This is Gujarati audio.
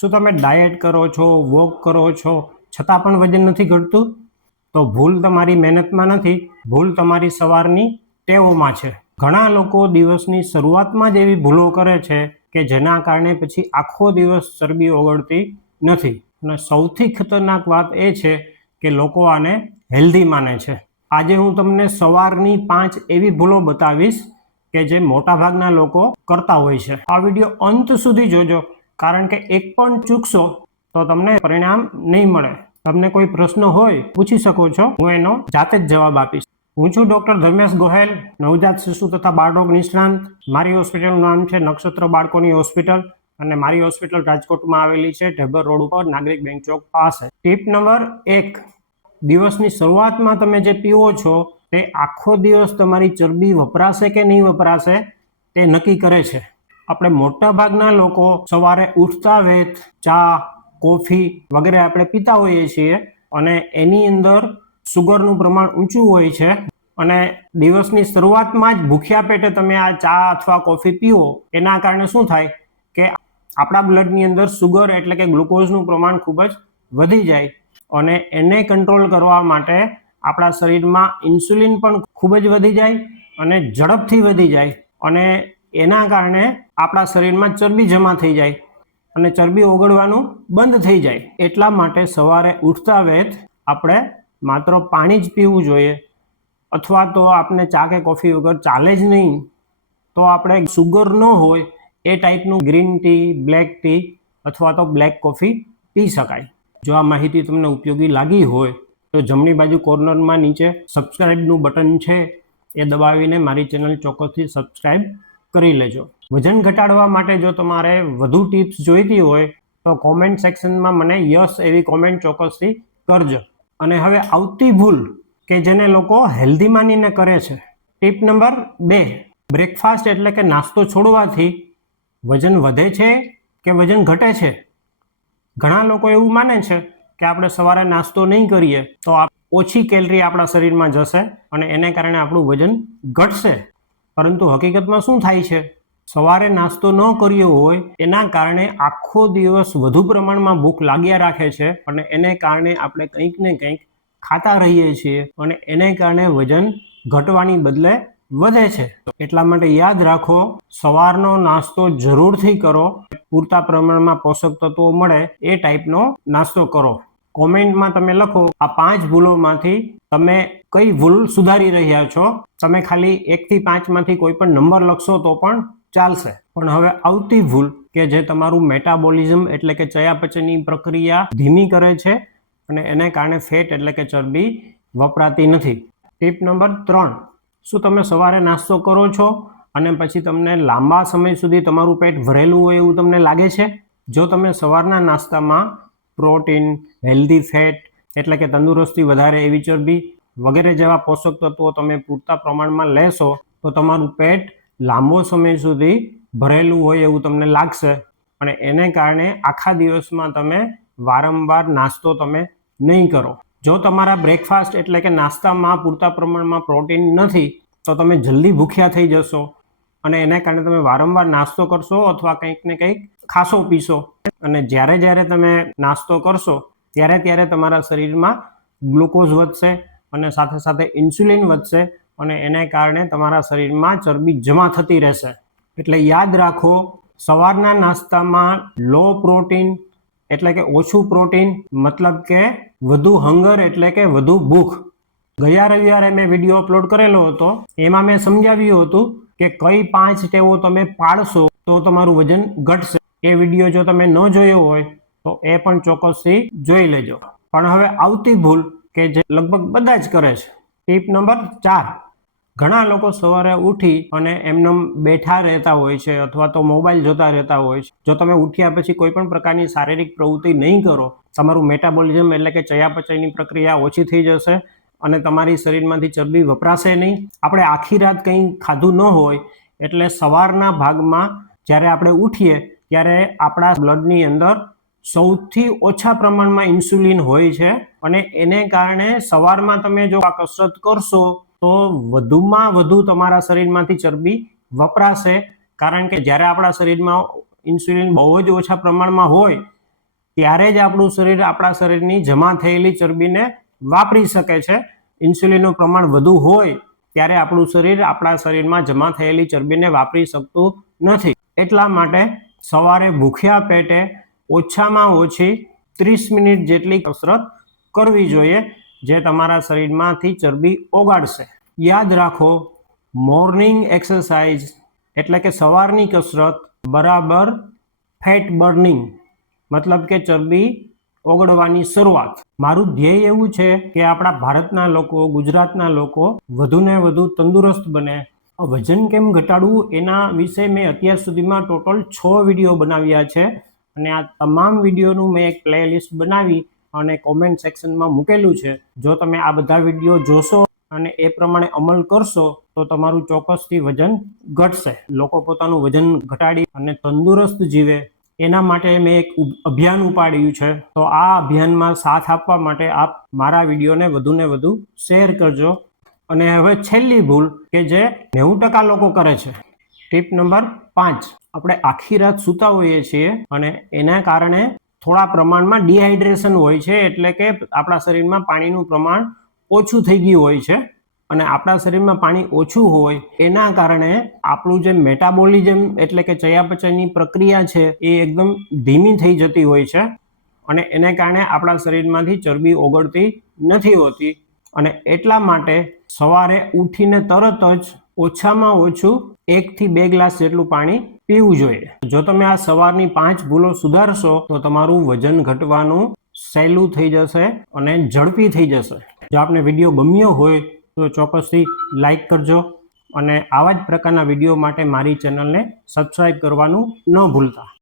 શું તમે ડાયટ કરો છો, વોક કરો છો, છતાં પણ વજન નથી ઘટતું? તો ભૂલ તમારી મહેનતમાં નથી, ભૂલ તમારી સવારની ટેવોમાં છે. ઘણા લોકો દિવસની શરૂઆતમાં જ એવી ભૂલો કરે છે કે જેના કારણે પછી આખો દિવસ ચરબી ઓગળતી નથી. અને સૌથી ખતરનાક વાત એ છે કે લોકો આને હેલ્ધી માને છે. આજે હું તમને સવારની 5 એવી ભૂલો બતાવીશ કે જે મોટાભાગના લોકો કરતા હોય છે. આ વિડીયો અંત સુધી જોજો, કારણ કે એક પણ ચૂકશો તો તમને પરિણામ નહીં મળે. તમને કોઈ પ્રશ્ન હોય પૂછી શકો છો, હું એનો જાતે જ જવાબ આપીશ. હું છું ડોક્ટર ધર્મેશ ગોહેલ, નવજાત શિશુ તથા બાળરોગ નિષ્ણાંત. મારી હોસ્પિટલનું નામ છે નક્ષત્ર બાળકોની હોસ્પિટલ અને મારી હોસ્પિટલ રાજકોટમાં આવેલી છે, ઢેબર રોડ ઉપર, નાગરિક બેંક ચોક પાસે. ટીપ નંબર 1, દિવસની શરૂઆતમાં તમે જે પીવો છો તે આખો દિવસ તમારી ચરબી વપરાશે કે નહીં વપરાશે તે નક્કી કરે છે. આપણે મોટા ભાગના લોકો સવારે ઉઠતા વેત ચા, કોફી વગેરે આપણે પીતા હોઈએ છીએ અને એની અંદર સુગરનું પ્રમાણ ઊંચું હોય છે. અને દિવસની શરૂઆતમાં જ ભૂખ્યા પેટે તમે આ ચા અથવા કોફી પીવો, એના કારણે શું થાય કે આપણા બ્લડની અંદર સુગર એટલે કે ગ્લુકોઝનું પ્રમાણ ખૂબ જ વધી જાય અને એને કંટ્રોલ કરવા માટે આપણા શરીરમાં ઇન્સ્યુલિન પણ ખૂબ જ વધી જાય અને ઝડપથી વધી જાય અને એના કારણે આપણા શરીરમાં ચરબી જમા થઈ જાય અને ચરબી ઓગળવાનું બંધ થઈ જાય. એટલા માટે સવારે ઉઠતા વેત આપણે માત્ર પાણી જ પીવું જોઈએ, અથવા તો આપણે ચા કે કોફી વગર ચાલે જ નહીં. તો આપણે સુગર ન હોય એ ટાઈપનું ગ્રીન ટી, બ્લેક ટી અથવા તો બ્લેક કોફી પી શકાય. જો આ માહિતી તમને ઉપયોગી લાગી હોય તો જમણી બાજુ કોર્નરમાં નીચે સબસ્ક્રાઇબનું બટન છે, એ દબાવીને મારી ચેનલ ચોક્કસથી સબસ્ક્રાઇબ કરી લેજો. વજન ઘટાડવા માટે જો તમારે વધુ ટિપ્સ જોઈતી હોય તો કોમેન્ટ સેક્શનમાં મને યસ એવી કોમેન્ટ ચોક્કસથી કરજો. અને હવે આવતી ભૂલ કે જેને લોકો હેલ્ધી માનીને કરે છે. ટીપ નંબર 2, બ્રેકફાસ્ટ એટલે કે નાસ્તો છોડવાથી વજન વધે છે કે વજન ઘટે છે? ઘણા લોકો એવું માને છે કે આપણે સવારે નાસ્તો નહીં કરીએ તો ઓછી કેલરી આપણા શરીરમાં જશે અને એને કારણે આપણું વજન ઘટશે. પરંતુ હકીકતમાં શું થાય છે? સવારે નાસ્તો ન કર્યો હોય એના કારણે આખો દિવસ વધુ પ્રમાણમાં ભૂખ લાગ્યા રાખે છે અને એને કારણે આપણે કંઈક ને કંઈક ખાતા રહીએ છીએ અને એને કારણે વજન ઘટવાની બદલે વધે છે. એટલા માટે યાદ રાખો, સવારનો નાસ્તો જરૂરથી કરો. પૂરતા પ્રમાણમાં પોષક તત્વો મળે એ ટાઈપનો નાસ્તો કરો. કોમેન્ટમાં તમે લખો આ 5 ભૂલોમાંથી તમે કઈ ભૂલ સુધારી રહ્યા છો. તમે ખાલી 1 થી 5 માંથી કોઈ પણ નંબર લખશો તો પણ ચાલશે. પણ હવે આવતી ભૂલ કે જે તમારું મેટાબોલિઝમ એટલે કે ચયાપચયની પ્રક્રિયા ધીમી કરે છે અને એને કારણે ફેટ એટલે કે ચરબી વપરાતી નથી. ટીપ નંબર 3, શું તમે સવારે નાસ્તો કરો છો અને પછી તમને લાંબા સમય સુધી તમારું પેટ ભરેલું હોય એવું તમને લાગે છે? જો તમે સવારના નાસ્તામાં પ્રોટીન, હેલ્ધી ફેટ એટલે કે તંદુરસ્તી વધારે એવી ચરબી વગેરે જેવા પોષક તત્વો તમે પૂરતા પ્રમાણમાં લેશો તો તમારું પેટ લાંબો સમય સુધી ભરેલું હોય એવું તમને લાગશે અને એને કારણે આખા દિવસમાં તમે વારંવાર નાસ્તો તમે નહીં કરો. જો તમારા બ્રેકફાસ્ટ એટલે કે નાસ્તામાં પૂરતા પ્રમાણમાં પ્રોટીન નથી તો તમે જલ્દી ભૂખ્યા થઈ જશો અને એને કારણે તમે વારંવાર નાસ્તો કરશો અથવા કંઈક ને કંઈક ખાશો પીશો અને જ્યારે તમે નાસ્તો કરશો ત્યારે તમારા શરીરમાં ગ્લુકોઝ વધશે અને સાથે સાથે ઇન્સ્યુલિન વધશે અને એને કારણે તમારા શરીરમાં ચરબી જમા થતી રહેશે. એટલે યાદ રાખો, સવારના નાસ્તામાં લો પ્રોટીન એટલે કે ઓછું પ્રોટીન, મતલબ કે વધુ હંગર એટલે કે વધુ ભૂખ. ગયા રવિવારે મેં વિડીયો અપલોડ કરેલો હતો, એમાં મેં સમજાવ્યું હતું કે કઈ 5 ટેવો તમે પાળશો તો તમારું વજન ઘટશે. એ વિડીયો જો તમે ન જોયો હોય તો એ પણ ચોક્કસથી જોઈ લેજો. પણ હવે આવતી ભૂલ કે જે લગભગ બધા જ કરે છે. ટીપ નંબર 4, ઘણા લોકો સવારે ઉઠી અને એમને બેઠા રહેતા હોય છે અથવા તો મોબાઈલ જોતા રહેતા હોય છે. જો તમે ઉઠ્યા પછી કોઈ પણ પ્રકારની શારીરિક પ્રવૃત્તિ નહીં કરો, તમારું મેટાબોલિઝમ એટલે કે ચયાપચયની પ્રક્રિયા ઓછી થઈ જશે અને તમારી શરીરમાંથી ચરબી વપરાશે નહીં. આપણે આખી રાત કંઈ ખાધું ન હોય એટલે સવારના ભાગમાં જ્યારે આપણે ઉઠીએ ત્યારે આપણા બ્લડની અંદર સૌથી ઓછા પ્રમાણમાં ઇન્સ્યુલિન હોય છે અને એને કારણે સવારમાં તમે જો આ કસરત કરશો તો વધુમાં વધુ તમારા શરીરમાંથી ચરબી વપરાશે. કારણ કે જ્યારે આપણા શરીરમાં ઇન્સ્યુલિન બહુ જ ઓછા પ્રમાણમાં હોય ત્યારે જ આપણું શરીર આપણા શરીરની જમા થયેલી ચરબીને વાપરી શકે છે. ઇન્સ્યુલિનનું પ્રમાણ વધુ હોય ત્યારે આપણું શરીર આપણા શરીરમાં જમા થયેલી ચરબીને વાપરી શકતું નથી. એટલા માટે સવારે ભૂખ્યા પેટે ઓછામાં ઓછી 30 મિનિટ જેટલી કસરત કરવી જોઈએ, જે તમારા શરીરમાંથી ચરબી ઓગાળશે. યાદ રાખો, મોર્નિંગ એક્સરસાઇઝ એટલે કે સવારની કસરત બરાબર ફેટ બર્નિંગ, મતલબ કે ચરબી ઓગળવાની શરૂઆત. મારું ધ્યેય એવું છે કે આપણા ભારતના લોકો, ગુજરાતના લોકો વધુને વધુ તંદુરસ્ત બને. વજન કેમ ઘટાડવું એના વિશે મેં અત્યાર સુધીમાં ટોટલ 6 વિડીયો બનાવ્યા છે, અને આ તમામ વિડીયોનું મેં એક પ્લેલિસ્ટ બનાવી અને કોમેન્ટ સેક્શનમાં મૂકેલું છે. જો તમે આ બધા વિડીયો જોશો અને એ પ્રમાણે અમલ કરશો તો તમારું ચોક્કસથી વજન ઘટશે. લોકો પોતાનું વજન ઘટાડી અને તંદુરસ્ત જીવે એના માટે મેં એક અભિયાન ઉપાડ્યું છે. તો આ અભિયાનમાં સાથ આપવા માટે આપ મારા વિડીયોને વધુને વધુ શેર કરજો. અને હવે છેલ્લી ભૂલ કે જે 90% લોકો કરે છે, ટીપ નંબર 5. આપણે આખી રાત સૂતા હોઈએ છીએ અને એના કારણે થોડા પ્રમાણમાં ડિહાઇડ્રેશન હોય છે, એટલે કે આપણા શરીરમાં પાણીનું પ્રમાણ ઓછું થઈ ગયું હોય છે. અને આપણા શરીરમાં પાણી ઓછું હોય એના કારણે આપણું જે મેટાબોલિઝમ એટલે કે ચયાપચયની પ્રક્રિયા છે એ એકદમ ધીમી થઈ જતી હોય છે, અને એને કારણે આપણા શરીરમાંથી ચરબી ઓગળતી નથી હોતી. અને એટલા માટે સવારે ઉઠીને તરત જ ઓછામાં ઓછું 1 થી 2 ગ્લાસ જેટલું પાણી પીવું જોઈએ. જો તમે આ સવારની 5 ભૂલો સુધારશો તો તમારું વજન ઘટવાનું સહેલું થઈ જશે અને ઝડપી થઈ જશે. જો આપને વિડીયો ગમ્યો હોય તો ચોક્કસથી લાઈક કરજો, અને આવા જ પ્રકારના વિડીયો માટે મારી ચેનલને સબસ્ક્રાઈબ કરવાનું ન ભૂલતા.